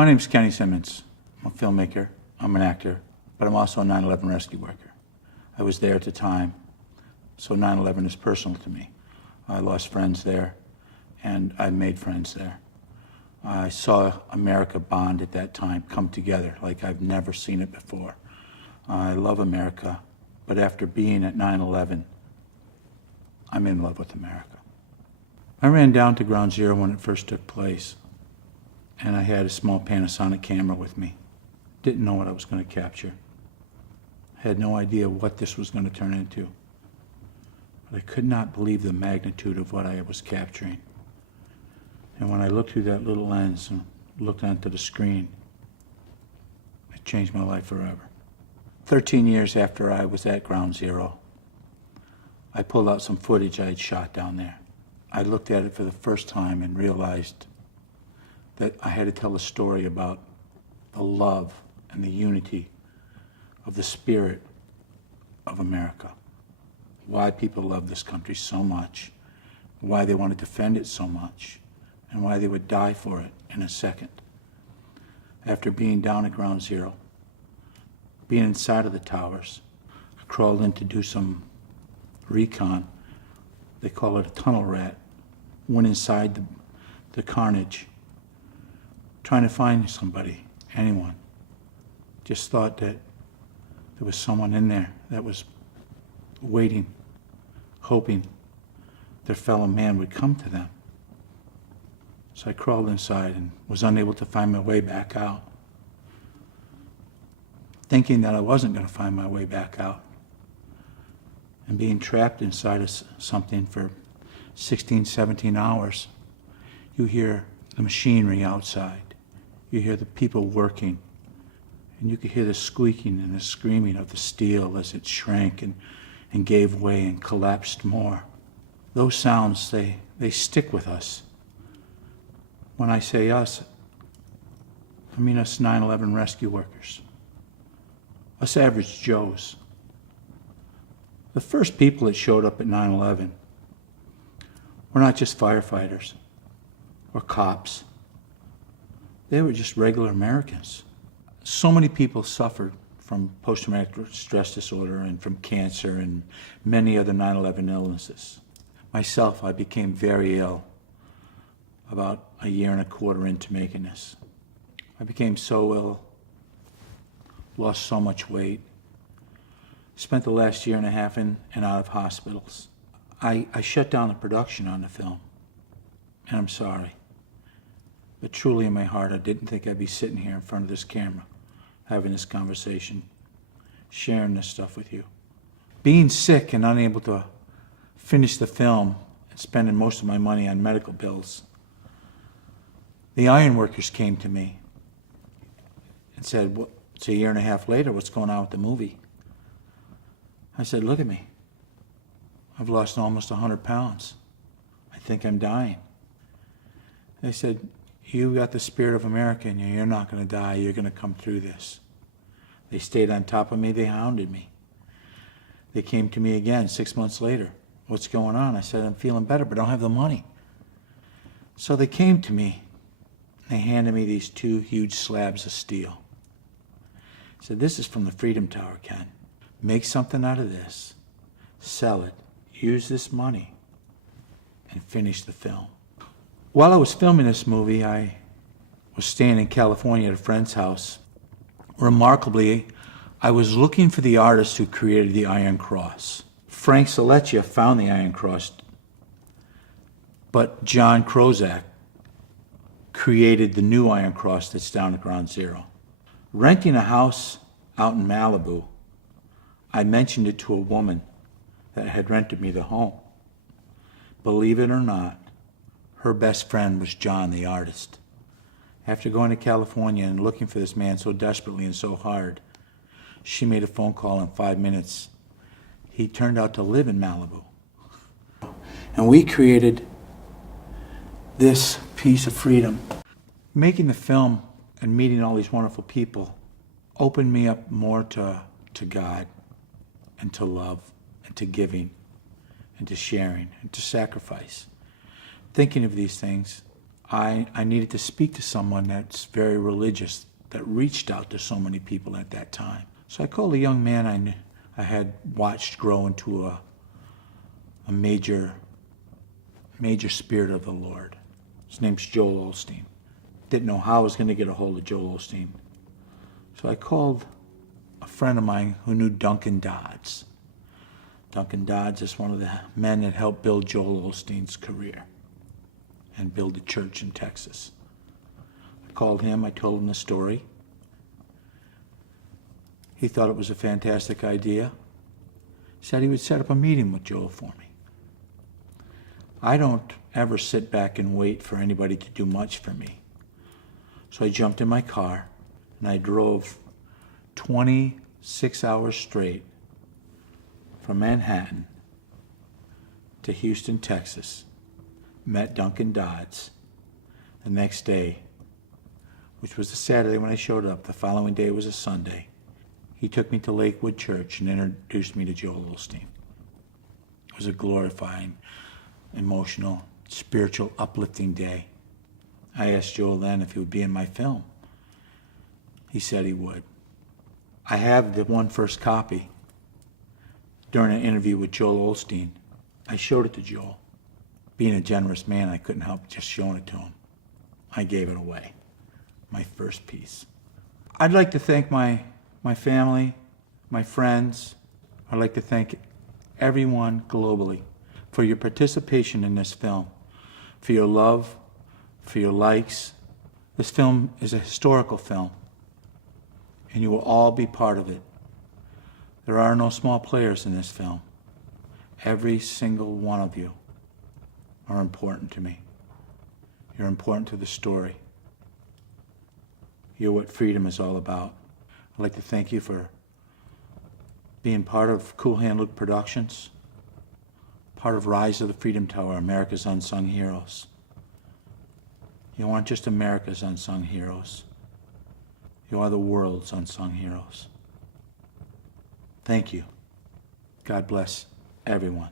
My name's Kenny Simmons. I'm a filmmaker, I'm an actor, but I'm also a 9/11 rescue worker. I was there at the time, so 9/11 is personal to me. I lost friends there, and I made friends there. I saw America bond at that time, come together like I've never seen it before. I love America, but after being at 9/11, I'm in love with America. I ran down to Ground Zero when it first took place, and I had a small Panasonic camera with me. Didn't know what I was going to capture. Had no idea what this was going to turn into. But I could not believe the magnitude of what I was capturing. And when I looked through that little lens and looked onto the screen, it changed my life forever. 13 years after I was at Ground Zero, I pulled out some footage I had shot down there. I looked at it for the first time and realized that I had to tell a story about the love and the unity of the spirit of America. Why people love this country so much, why they want to defend it so much, and why they would die for it in a second. After being down at Ground Zero, being inside of the towers, I crawled in to do some recon. They call it a tunnel rat. Went inside the carnage, trying to find somebody, anyone. Just thought that there was someone in there that was waiting, hoping their fellow man would come to them. So I crawled inside and was unable to find my way back out, thinking that I wasn't going to find my way back out, and being trapped inside of something for 16, 17 hours. You hear the machinery outside. You hear the people working. And you could hear the squeaking and the screaming of the steel as it shrank and gave way and collapsed more. Those sounds, they stick with us. When I say us, I mean us 9/11 rescue workers. Us average Joes. The first people that showed up at 9/11 were not just firefighters or cops. They were just regular Americans. So many people suffered from post-traumatic stress disorder and from cancer and many other 9/11 illnesses. Myself, I became very ill about a year and a quarter into making this. I became so ill, lost so much weight, spent the last year and a half in and out of hospitals. I shut down the production on the film, and I'm sorry. But truly in my heart, I didn't think I'd be sitting here in front of this camera, having this conversation, sharing this stuff with you. Being sick and unable to finish the film and spending most of my money on medical bills, the ironworkers came to me and said, well, it's a year and a half later, what's going on with the movie? I said, look at me. I've lost almost 100 pounds. I think I'm dying. They said, you got the spirit of America in you. You're not going to die. You're going to come through this. They stayed on top of me. They hounded me. They came to me again 6 months later. What's going on? I said, I'm feeling better, but I don't have the money. So they came to me. They handed me these 2 huge slabs of steel. I said, this is from the Freedom Tower, Ken. Make something out of this. Sell it. Use this money. And finish the film. While I was filming this movie, I was staying in California at a friend's house. Remarkably, I was looking for the artist who created the Iron Cross. Frank Saleccia found the Iron Cross, but John Krozak created the new Iron Cross that's down at Ground Zero. Renting a house out in Malibu, I mentioned it to a woman that had rented me the home. Believe it or not, her best friend was John, the artist. After going to California and looking for this man so desperately and so hard, she made a phone call in 5 minutes. He turned out to live in Malibu. And we created this piece of freedom. Making the film and meeting all these wonderful people opened me up more to God and to love and to giving and to sharing and to sacrifice. Thinking of these things, I needed to speak to someone that's very religious, that reached out to so many people at that time. So I called a young man I had watched grow into a major spirit of the Lord. His name's Joel Osteen. Didn't know how I was going to get a hold of Joel Osteen. So I called a friend of mine who knew Duncan Dodds. Duncan Dodds is one of the men that helped build Joel Osteen's career and build a church in Texas. I called him, I told him the story. He thought it was a fantastic idea. Said he would set up a meeting with Joel for me. I don't ever sit back and wait for anybody to do much for me. So I jumped in my car and I drove 26 hours straight from Manhattan to Houston, Texas. Met Duncan Dodds the next day, which was a Saturday when I showed up. The following day was a Sunday. He took me to Lakewood Church and introduced me to Joel Osteen. It was a glorifying, emotional, spiritual, uplifting day. I asked Joel then if he would be in my film. He said he would. I have the one first copy. During an interview with Joel Osteen, I showed it to Joel. Being a generous man, I couldn't help just showing it to him. I gave it away, my first piece. I'd like to thank my family, my friends. I'd like to thank everyone globally for your participation in this film, for your love, for your likes. This film is a historical film, and you will all be part of it. There are no small players in this film. Every single one of you are important to me. You're important to the story. You're what freedom is all about. I'd like to thank you for being part of Cool Hand Luke Productions, part of Rise of the Freedom Tower, America's Unsung Heroes. You aren't just America's unsung heroes. You are the world's unsung heroes. Thank you. God bless everyone.